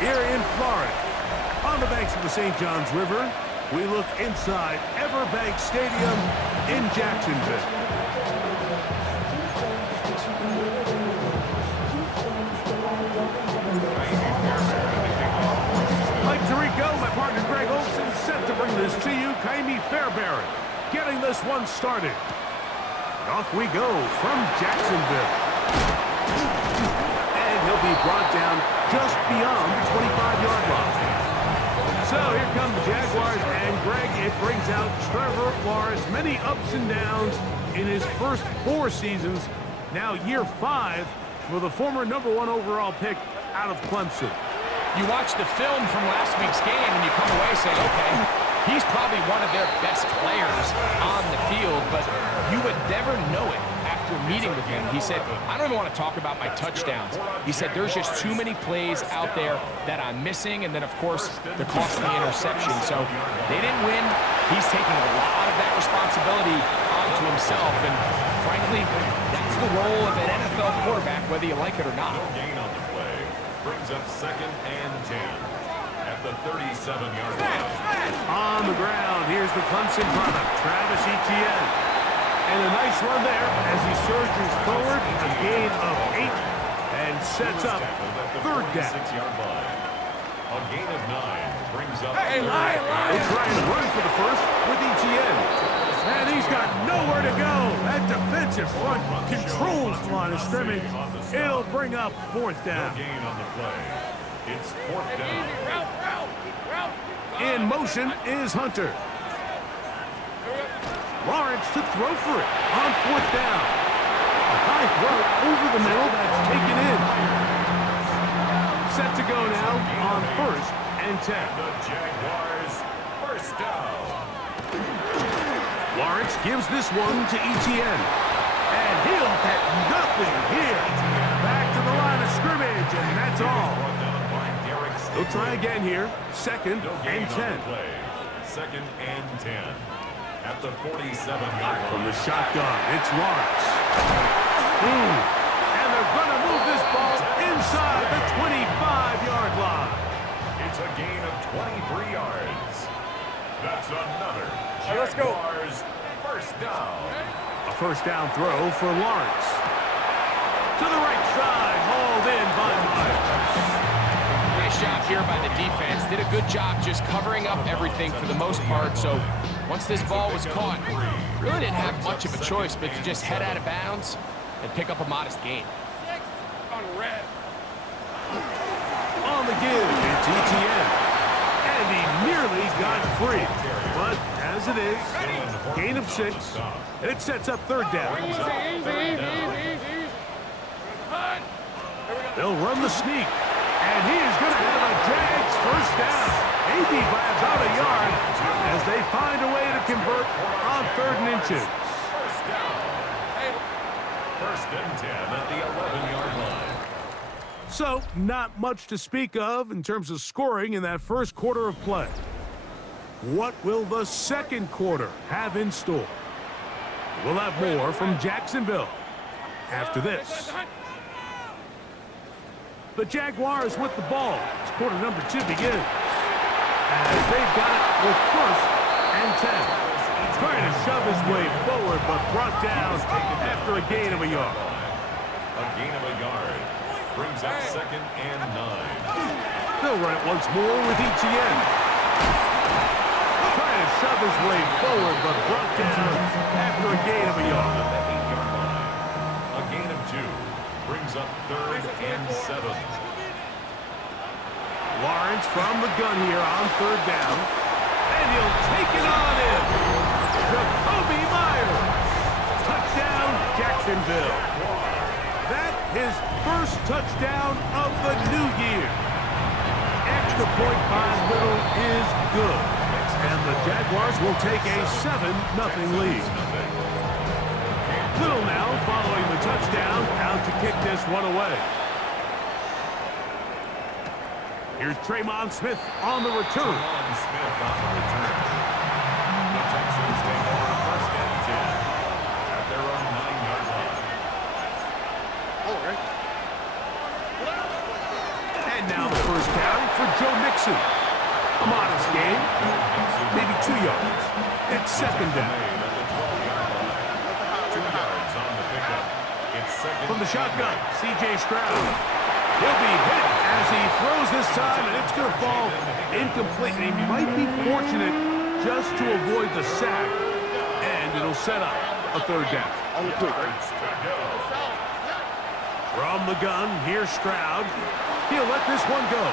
Here in Florida, on the banks of the St. Johns River, we look inside Everbank Stadium in Jacksonville. Mike Tirico, my partner Greg Olson, set to bring this to you. Kaimi Fairbairn getting this one started. And off we go from Jacksonville. And he'll be brought down just beyond the 25-yard line. So here come the Jaguars, and Greg, it brings out Trevor Lawrence. Many ups and downs in his first 4 seasons. Now year 5 for the former #1 overall pick out of Clemson. You watch the film from last week's game, and you come away saying, okay, he's probably one of their best players on the field, but you would never know it after meeting with him. He said, I don't even want to talk about my touchdowns. He said, there's just too many plays out there that I'm missing, and then, of course, the costly interception. So they didn't win. He's taking a lot of that responsibility onto himself, and frankly, that's the role of an NFL quarterback, whether you like it or not. Brings up 2nd and 10 at the 37-yard line. On the ground, here's the Clemson product, Travis Etienne. And a nice run there as he surges forward, a gain of 8, and sets up 3rd down. A gain of 9 brings up. They're trying to run for the first with Etienne. And he's got nowhere to go. That defensive front controls the line of scrimmage. It'll bring up 4th down. Gain on the play. It's 4th down. In motion is Hunter. Lawrence to throw for it on 4th down. A high throw over the middle, that's taken in. Set to go now on 1st and 10. The Jaguars first down. Lawrence gives this one to Etienne. And he'll get nothing here. Back to the line of scrimmage, and that's all. He'll try again here. 2nd and 10. 2nd and 10. At the 47-yard From the shotgun, it's Lawrence. And they're going to move this ball inside the 25-yard line. It's a gain of 23 yards. That's another Jaguars first down. A first down throw for Lawrence. To the right side, hauled in by Myers. Nice job here by the defense. Did a good job just covering up everything for the most part. So once this ball was caught, really didn't have much of a choice but to just head out of bounds and pick up a modest gain. On the give, it's Etienne. And he nearly got free. But as it is, gain of 6. And it sets up 3rd down. They'll run the sneak. And he is going to have a Jags first down. Maybe by about a yard as they find a way to convert on 3rd and inches. First and 10 at the 11-yard line. So, not much to speak of in terms of scoring in that first quarter of play. What will the second quarter have in store? We'll have more from Jacksonville after this. The Jaguars with the ball as quarter number 2 begins. As they've got it with 1st and 10. Trying to shove his way forward, but brought down after a gain of a yard. A gain of a yard brings up 2nd and 9. They'll run it once more with Etienne. Trying to shove his way forward, but brought down after a gain of a yard. A gain of 2 brings up 3rd and 7. Lawrence from the gun here on 3rd down. And he'll take it on in. Jacoby Myers. Touchdown, Jacksonville. That his first touchdown of the new year. Extra point by Little is good. And the Jaguars will take a 7-0 lead. Little now following the touchdown, out to kick this one away. Here's Tremon Smith on the return. Tremon Smith on the return. The Texans take over 1st and 10 at their own 9-yard line. And now the first down for Joe Mixon. A modest gain, maybe 2 yards. It's second down. 2 yards on the pickup. It's second. From the shotgun, C.J. Stroud. He'll be hit as he throws this time, and it's going to fall incomplete. And he might be fortunate just to avoid the sack, and it'll set up a third down. From the gun, here's Stroud. He'll let this one go.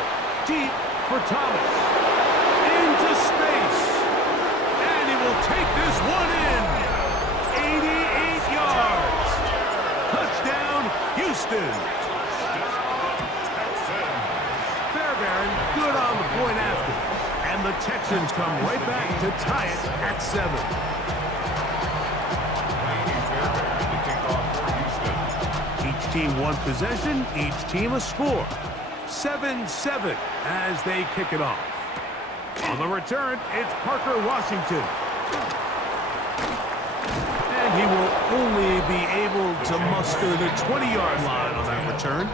Deep for Thomas. Into space. And he will take this one in. 88 yards. Touchdown, Houston. Fairbairn, good on the point after. And the Texans come right back to tie it at 7. Each team one possession, each team a score. 7-7 as they kick it off. On the return, it's Parker Washington. And he will only be able to muster the 20-yard line on that return.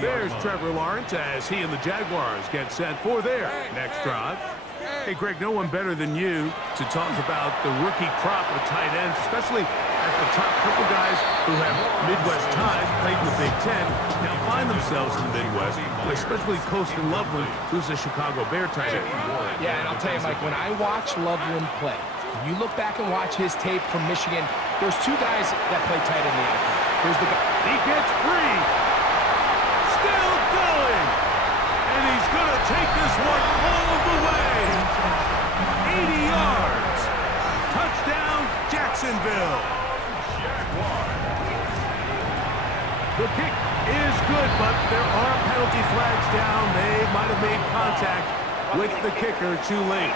There's Trevor Lawrence as he and the Jaguars get set for their next drive. Hey, Greg, no one better than you to talk about the rookie crop of tight ends, especially at the top. Couple guys who have Midwest ties, played in the Big Ten, now find themselves in the Midwest, especially Coaston Loveland, who's a Chicago Bear tight end. Yeah, and I'll tell you, Mike, when I watch Loveland play, when you look back and watch his tape from Michigan, there's 2 guys that play tight end in the NFL. There's the guy. He gets free. Still going. And he's going to take this one all the way. 80 yards. Touchdown, Jacksonville. The kick is good, but there are penalty flags down. They might have made contact with the kicker too late.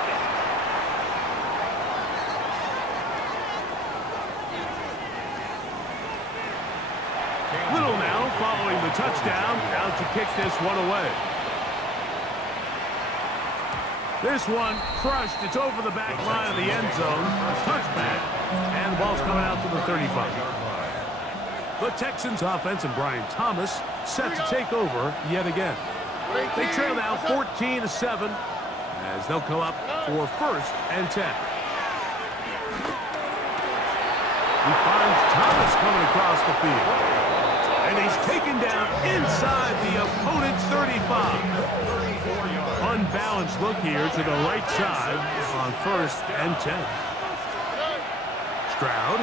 Little now following the touchdown, out to kick this one away. This one crushed. It's over the back line of the end zone. Touchback. And the ball's coming out to the 35. The Texans offense and Brian Thomas set to take over yet again. They trail now 14-7 as they'll come up for 1st and 10. He finds Thomas coming across the field. And he's taken down inside the opponent's 35. Unbalanced look here to the right side on 1st and 10. Stroud.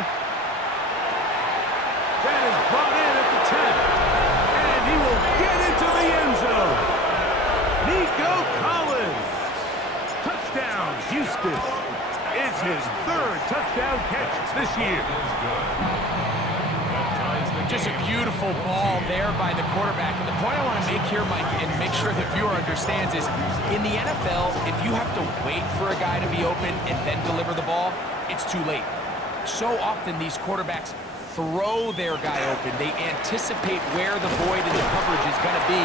That is brought in at the 10. And he will get into the end zone. Nico Collins. Touchdown, Houston. It's his 3rd touchdown catch this year. Just a beautiful ball there by the quarterback. And the point I want to make here, Mike, and make sure the viewer understands is, in the NFL, if you have to wait for a guy to be open and then deliver the ball, it's too late. So often these quarterbacks throw their guy open. They anticipate where the void in the coverage is going to be.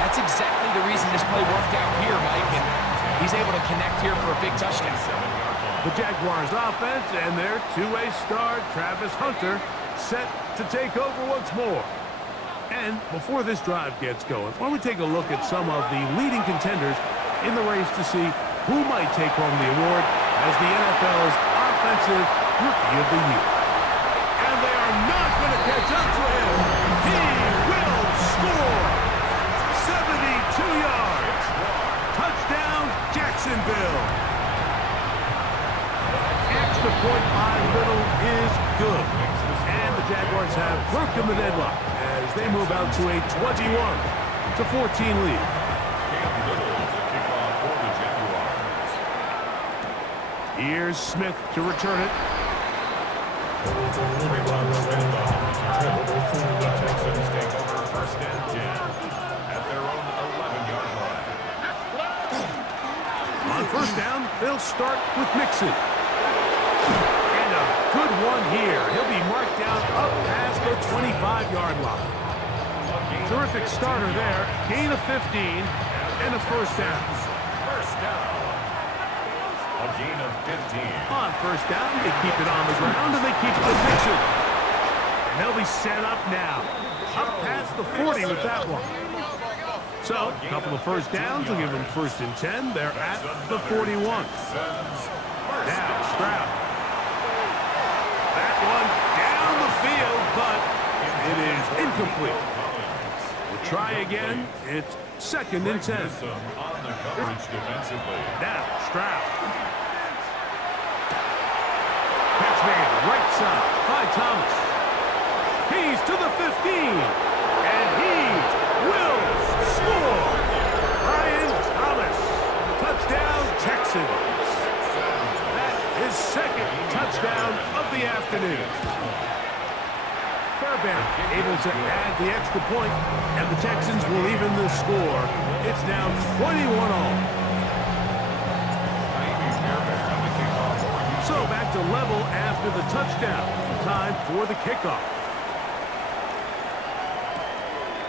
That's exactly the reason this play worked out here, Mike, and he's able to connect here for a big touchdown. The Jaguars offense and their 2-way star, Travis Hunter, set to take over once more. And before this drive gets going, why don't we take a look at some of the leading contenders in the race to see who might take home the award as the NFL's Offensive Rookie of the Year. And they are not going to catch up to him. He will score. 72 yards. Touchdown, Jacksonville. Extra point by Little is good. And the Jaguars have broken the deadlock as they move out to a 21-14 lead. Here's Smith to return it. The Texans take over 1st and 10 at their own 11-yard line. On 1st down, they'll start with Mixon. And a good one here. He'll be marked down up past the 25-yard line. Terrific starter there. Gain of 15 and a 1st down. A gain of 15. On 1st down, they keep it on the ground and they keep it with Mixon. And they'll be set up now. Up past the 40 with that one. So, a couple of first downs will give them 1st and 10. They're at the 41. Now, Stroud. That one down the field, but it is incomplete. We'll try again. It's 2nd and 10. Now, Stroud. Catch man, right side by Thomas. He's to the 15, and he will score. Brian Thomas, touchdown Texans. That is 2nd touchdown of the afternoon. Fairbairn able to add the extra point, and the Texans will even the score. It's now 21-all. So back to level after the touchdown. Time for the kickoff.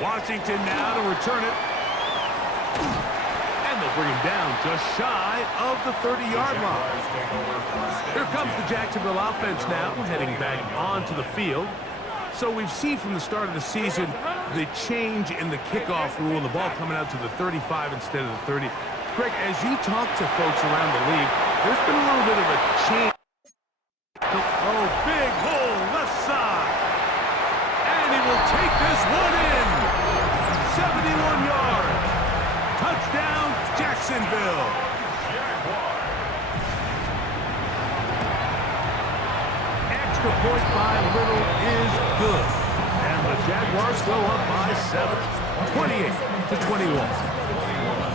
Washington now to return it. And they'll bring him down just shy of the 30-yard line. Here comes the Jacksonville offense now, heading back onto the field. So we've seen from the start of the season the change in the kickoff rule, the ball coming out to the 35 instead of the 30. Greg, as you talk to folks around the league, there's been a little bit of a change. Oh, big hole left side. And he will take this one in. 71 yards. Touchdown, Jacksonville. Extra point by Little is good. And the Jaguars go up by 7. 28-21.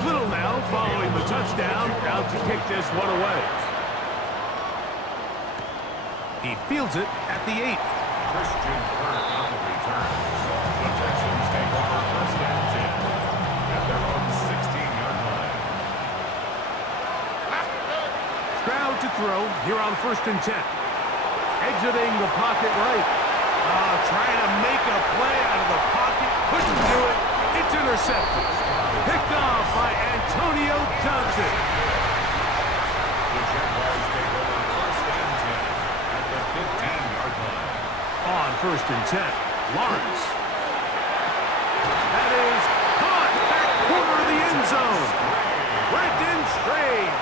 Little now following the touchdown, out to kick this one away. He fields it at the 8. Christian Kirk on the return. The Texans take over 1st and 10 at their own 16-yard line. Stroud to throw here on 1st and 10. Exiting the pocket right. Trying to make a play out of the pocket. Couldn't do it. It's intercepted. Picked off by Antonio Johnson. The Jaguars take over 1st and 10 at the 15-yard line. On 1st and 10, Lawrence. That is caught back corner of the end zone. Brenton Strange.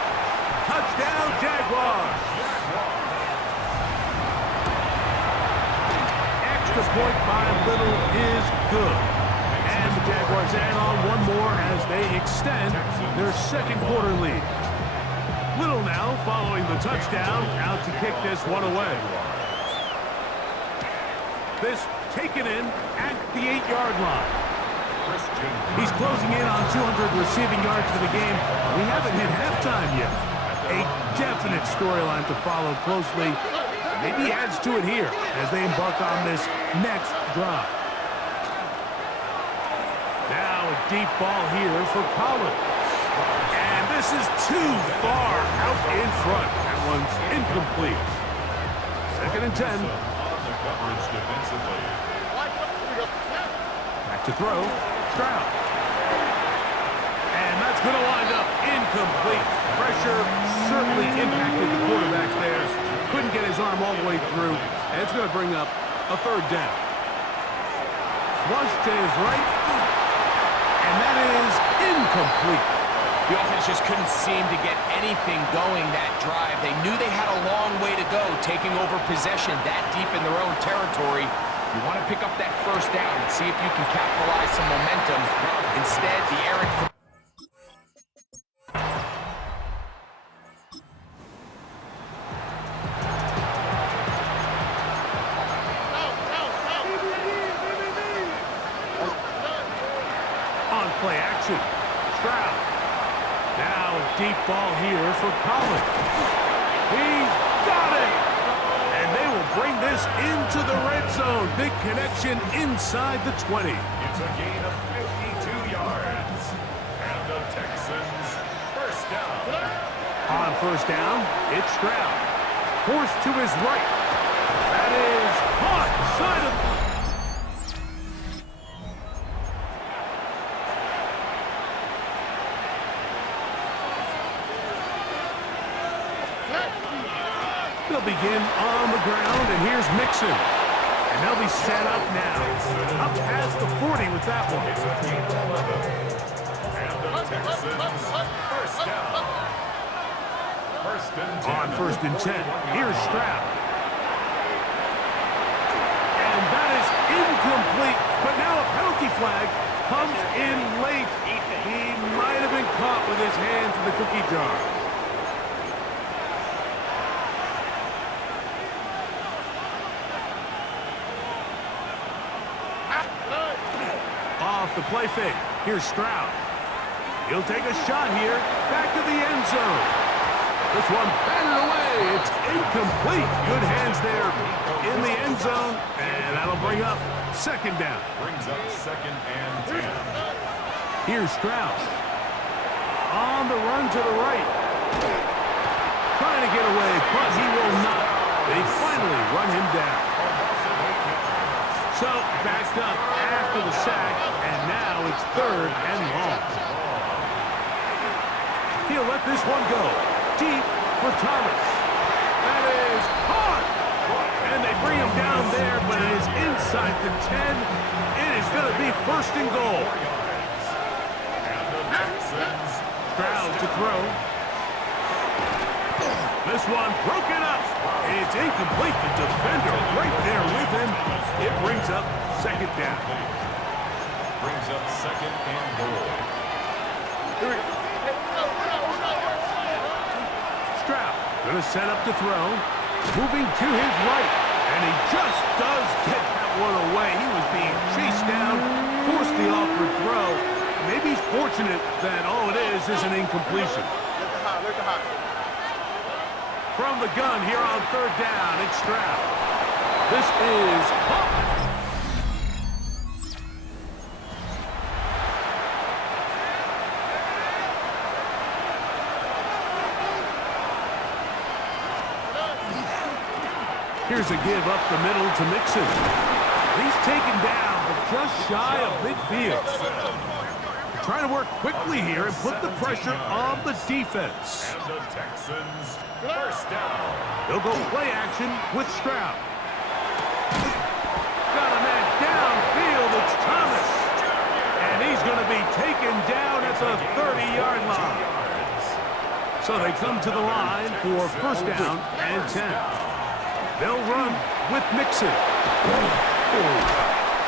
Touchdown, Jaguars. Extra point by Little is good. And the Jaguars add on one more as they extend their 2nd quarter lead. Little now following the touchdown, out to kick this one away. This taken in at the 8-yard line. He's closing in on 200 receiving yards for the game. We haven't hit halftime yet. A definite storyline to follow closely. Maybe adds to it here as they embark on this next drive. Now a deep ball here for Collins. And this is too far out in front. That one's incomplete. 2nd and 10. Coverage defensively. Back to throw. Stroud. And that's going to wind up incomplete. Pressure certainly impacted the quarterback there. Couldn't get his arm all the way through. And it's going to bring up a 3rd down. Flush to his right. And that is incomplete. The offense just couldn't seem to get anything going that drive. They knew they had a long way to go, taking over possession that deep in their own territory. You want to pick up that 1st down and see if you can capitalize some momentum. Instead, the errant... On play action. Stroud. Now a deep ball here for Collins. He's got it! And they will bring this into the red zone. Big connection inside the 20. It's a gain of 52 yards. And the Texans 1st down. On 1st down, it's Stroud. Forced to his right. That is caught side of... They'll begin on the ground, and here's Mixon. And they'll be set up now. Up past the 40 with that one. Texans, first down. First and 10. On 1st and 10, here's Stroud. And that is incomplete, but now a penalty flag comes in late. He might have been caught with his hands in the cookie jar. Off the play fake, here's Stroud. He'll take a shot here, back to the end zone. This one batted away. It's incomplete. Good hands there in the end zone, and that'll bring up 2nd down. Brings up 2nd and 10. Here's Stroud. On the run to the right. Trying to get away, but he will not. They finally run him down. So, backed up after the sack, and now it's 3rd and long. He'll let this one go. Deep for Thomas. That is caught. And they bring him down there, but it is inside the 10. It is going to be 1st and goal. Stroud to throw. This one broken up. It's incomplete. The defender right there with him. It brings up 2nd down. Brings up 2nd and goal. Stroud going to set up to throw. Moving to his right. And he just does get that one away. He was being chased down. Forced the awkward throw. Maybe he's fortunate that all it is an incompletion. From the gun here on 3rd down, it's Stroud. This is Huff. Here's a give up the middle to Mixon. He's taken down, but just shy of midfield. Trying to work quickly here and put the pressure on the defense. And the Texans, first down. They'll go play action with Stroud. Got a man downfield. It's Thomas. And he's going to be taken down at the 30-yard line. So they come to the line for 1st down and 10. They'll run with Mixon.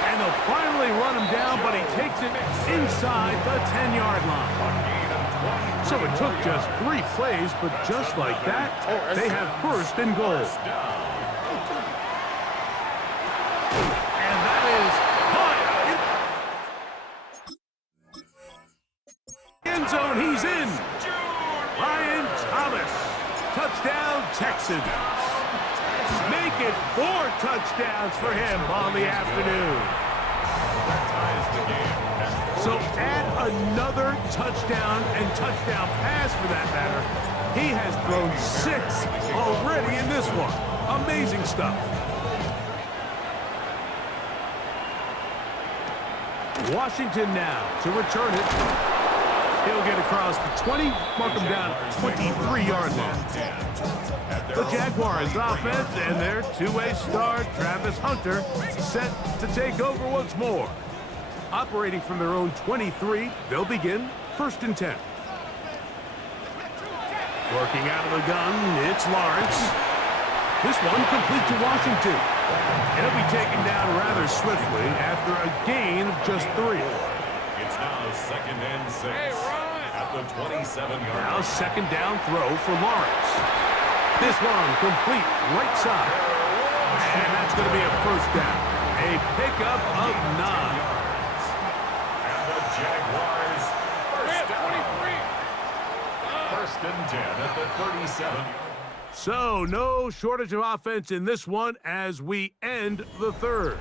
And they'll finally run him down, but he takes it inside the 10-yard line. So it took just 3 plays, but just like that, they have 1st and goal. And that is caught. End zone, he's in. Ryan Thomas. Touchdown, Texans. Make it 4 touchdowns for him on the afternoon. So add another touchdown and touchdown pass for that matter. He has thrown 6 already in this one. Amazing stuff. Washington now to return it. He'll get across the 20, mark him down at the 23-yard line. The Jaguars offense and their 2-way star, Travis Hunter, set to take over once more. Operating from their own 23, they'll begin 1st and 10. Working out of the gun, it's Lawrence. This one complete to Washington. He'll be taken down rather swiftly after a gain of just 3. It's now 2nd and 6 at the 27-yard line. Now 2nd down throw for Lawrence. This one complete right side. And that's going to be a 1st down. A pickup of 9. And the Jaguars, first down. 1st and 10 at the 37. So no shortage of offense in this one as we end the 3rd.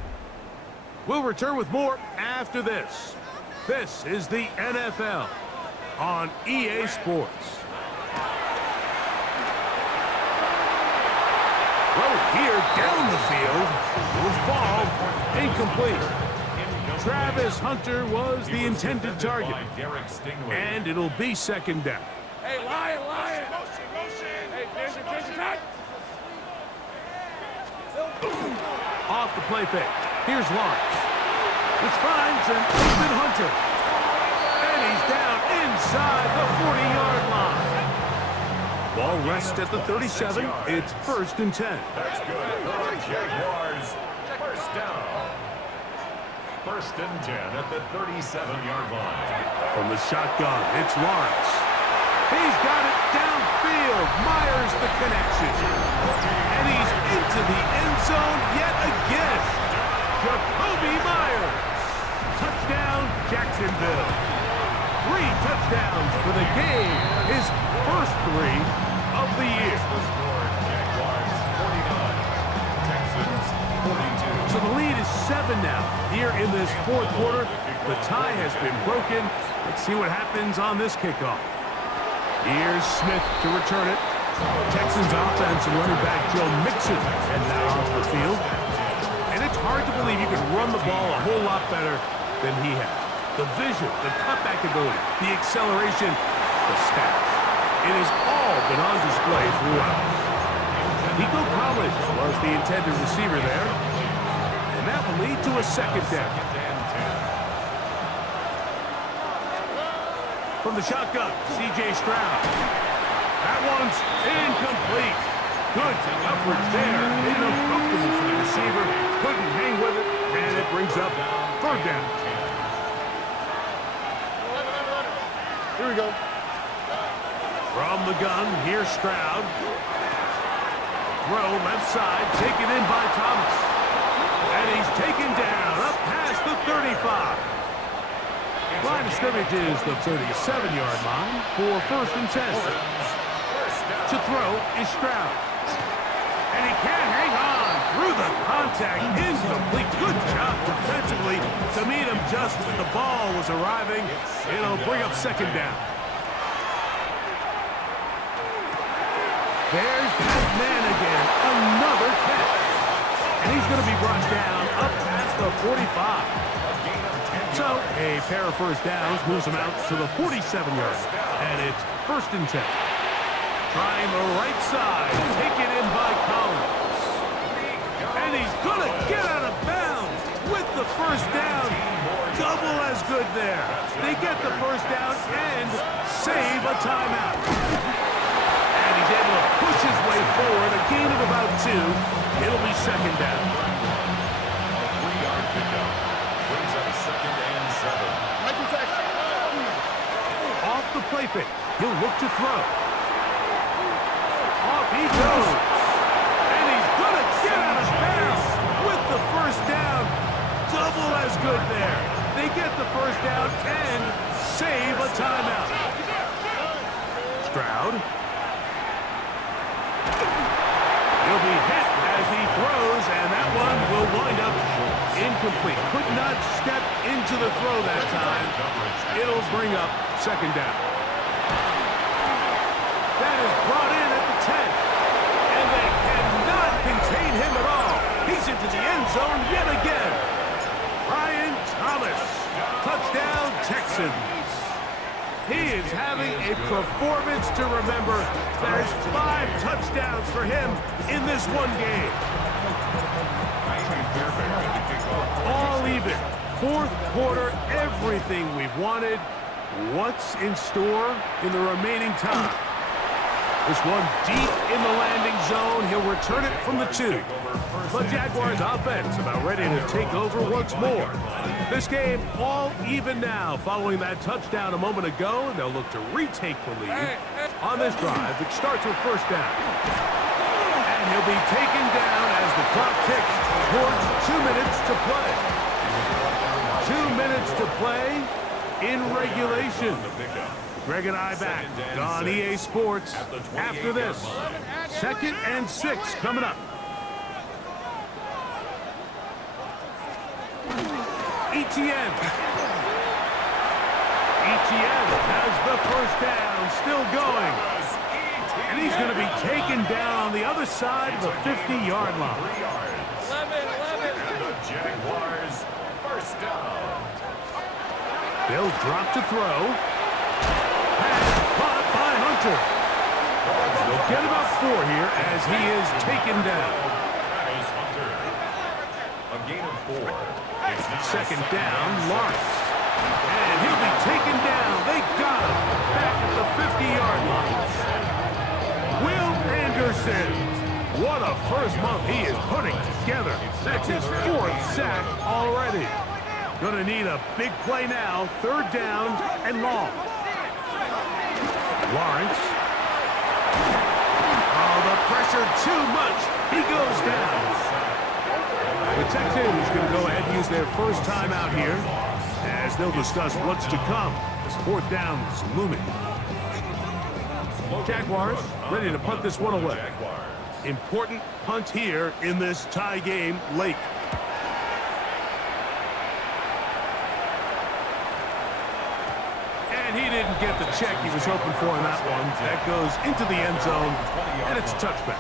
We'll return with more after this. This is the NFL on EA Sports. Throw here down the field. Will fall. Incomplete. Travis Hunter was the intended target. And it'll be 2nd down. Hey, Lion! Hey, attention! Off the play fake. Here's Lawrence. This finds an open Hunter. And he's down inside the 40-yard line. Ball rests at the 37. It's 1st and 10. That's good for the Jaguars. First down. 1st and 10 at the 37-yard line. From the shotgun, it's Lawrence. He's got it downfield. Myers the connection. And he's into the end zone yet again. Jacoby Myers. Touchdown, Jacksonville. 3 touchdowns for the game. His first 3 of the year. The score, Jaguars 49, Texans 42. So the lead is 7 now. Here in this 4th quarter, the tie has been broken. Let's see what happens on this kickoff. Here's Smith to return it. Texans offense and running back Joe Mixon heading out onto the field. And it's hard to believe you can run the ball a whole lot better than he has. The vision, the cutback ability, the acceleration, the stats. It has all been on display throughout. Nico Collins was the intended receiver there. And that will lead to a 2nd down. From the shotgun, C.J. Stroud. That one's incomplete. Good coverage there. Uncomfortable for the receiver. Couldn't hang with it, and it brings up 3rd down. Here we go. From the gun, here's Stroud. Throw left side, taken in by Thomas. And he's taken down up past the 35. Line of scrimmage is the 37-yard line for 1st and 10. To throw is Stroud. And he can't hang on through the contact. Incomplete. Good job defensively to meet him just as the ball was arriving. It'll bring up 2nd down. There's that man again. Another catch. And he's going to be brought down up past the 45. So, a pair of 1st downs moves him out to the 47-yard. And it's 1st and 10. Trying the right side. Taken in by Collins. And he's going to get out of bounds with the 1st down. Double as good there. They get the 1st down and save a timeout. And he's able to push his way forward. A gain of about 2. It'll be 2nd down. 3-yard pickup. Brings up 2nd and 7. Off the play fake. He'll look to throw. Off he goes. And he's going to get out of bounds with the 1st down. Double as good there. They get the 1st down and save a timeout. Stroud. He'll be hit as he throws, and that one will wind up incomplete. Could not step into the throw that time. It'll bring up 2nd down. That is brought in at the 10. And they cannot contain him at all. He's into the end zone yet again. Brian Thomas. Touchdown, Texans. He is having a performance to remember. There's 5 touchdowns for him in this one game. All even. 4th quarter, everything we've wanted. What's in store in the remaining time? This one deep in the landing zone. He'll return it from the 2. But Jaguars offense about ready to take over once more. This game all even now following that touchdown a moment ago. They'll look to retake the lead on this drive that starts with 1st down. And he'll be taken down as the clock ticks towards 2 minutes to play. 2 minutes to play in regulation. Greg and I back on EA Sports after this. 2nd and 6 coming up. Etienne. Etienne has the 1st down, still going. And he's going to be taken down on the other side of the 50-yard line. 11. And the Jaguars 1st down. They'll drop to throw. Pass caught by Hunter. They'll get about 4 here as he is taken down. That is Hunter. A gain of 4. It's 2nd down, Lawrence. And he'll be taken down. They got him back at the 50-yard line. Will Anderson. What a first month he is putting together. That's his 4th sack already. Gonna need a big play now. 3rd down and long. Lawrence. Oh, the pressure too much. He goes down. The Texans going to go ahead and use their first timeout here as they'll discuss what's to come as 4th down is looming. Jaguars ready to punt this one away. Important punt here in this tie game late. And he didn't get the check he was hoping for in that one. That goes into the end zone, and it's a touchback.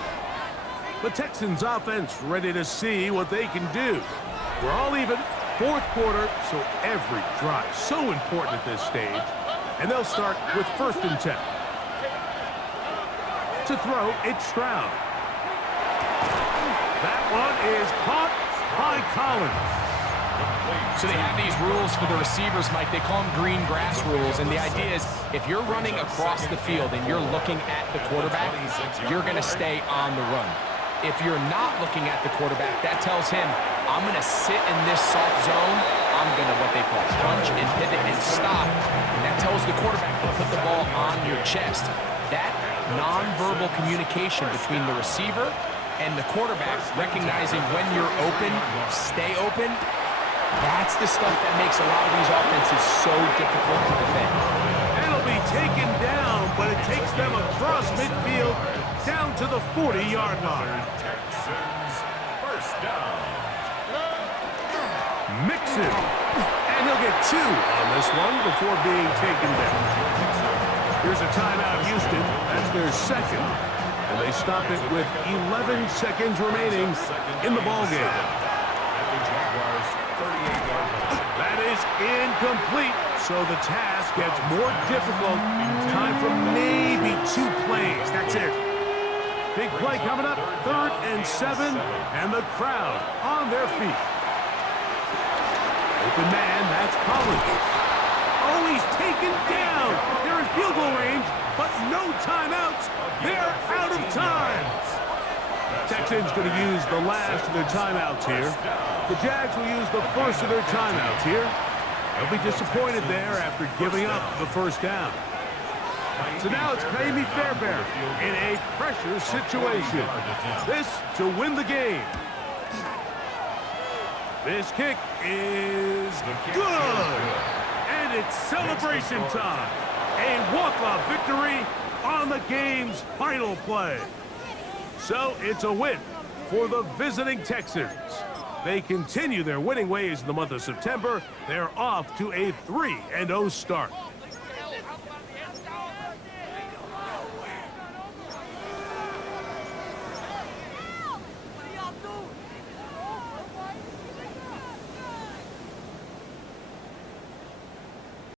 The Texans offense ready to see what they can do. We're all even, 4th quarter, so every drive so important at this stage. And they'll start with 1st and 10. To throw, it's Stroud. That one is caught by Collins. So they have these rules for the receivers, Mike. They call them green grass rules. And the idea is if you're running across the field and you're looking at the quarterback, you're going to stay on the run. If you're not looking at the quarterback, that tells him, I'm going to sit in this soft zone. I'm going to what they call punch and pivot and stop. And that tells the quarterback to put the ball on your chest. That nonverbal communication between the receiver and the quarterback, recognizing when you're open, stay open, that's the stuff that makes a lot of these offenses so difficult to defend. It'll be taken down, but it takes them across midfield down to the 40-yard line. Texans, 1st down. Mixon. And he'll get 2 on this one before being taken down. Here's a timeout, Houston. That's their 2nd. And they stop it with 11 seconds remaining in the ballgame. That is incomplete, so the task gets more difficult. Time for maybe 2 plays. That's it. Big play coming up, 3rd and 7, and the crowd on their feet. Open man, that's Collins. Oh, he's taken down. They're in field goal range, but no timeouts. They're out of time. Texans going to use the last of their timeouts here. The Jags will use the first of their timeouts here. They'll be disappointed there after giving up the 1st down. So now it's Kaimi Fairbairn in a pressure situation. This to win the game. This kick is good. And it's celebration time. A walk-off victory on the game's final play. So it's a win for the visiting Texans. They continue their winning ways in the month of September. They're off to a 3-0 start.